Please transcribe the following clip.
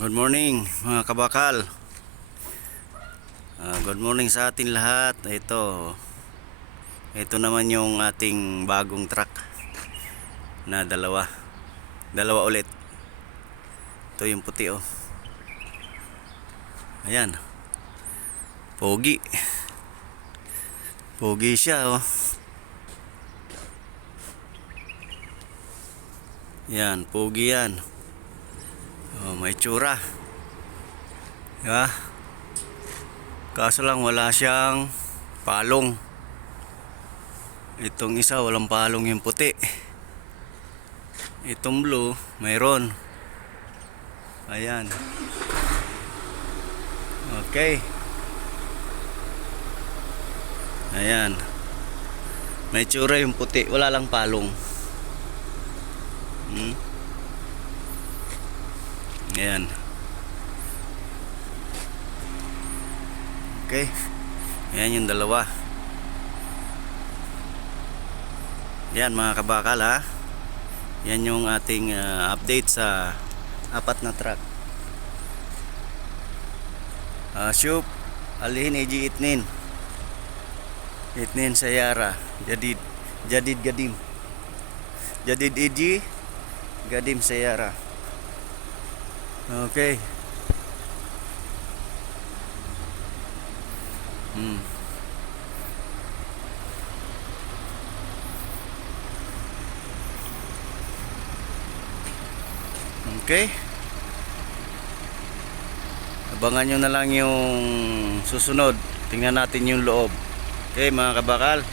Good morning mga kabakal. Good morning sa atin lahat. Ito naman yung ating bagong truck na dalawa ulit. Ito yung puti oh. Ayan. Pogi siya oh. Yan, pogi yan. Oh, may tsura. Diba? Kaso lang wala siyang palong. Itong isa walang palong, yung puti. Itong blue mayroon. Ayan. Okay. Ayan. May tsura yung puti, wala lang palong. Ayan. Okay. Ayan yung dalawa. Yan mga kabakal ha. Yan yung ating update sa apat na truck. Shop Alihin AG Itnin Sayara Jadid Gadim Jadid AG Gadim Sayara. Okay. Okay. Abangan nyo na lang yung susunod. Tingnan natin yung loob. Okay mga kabakal.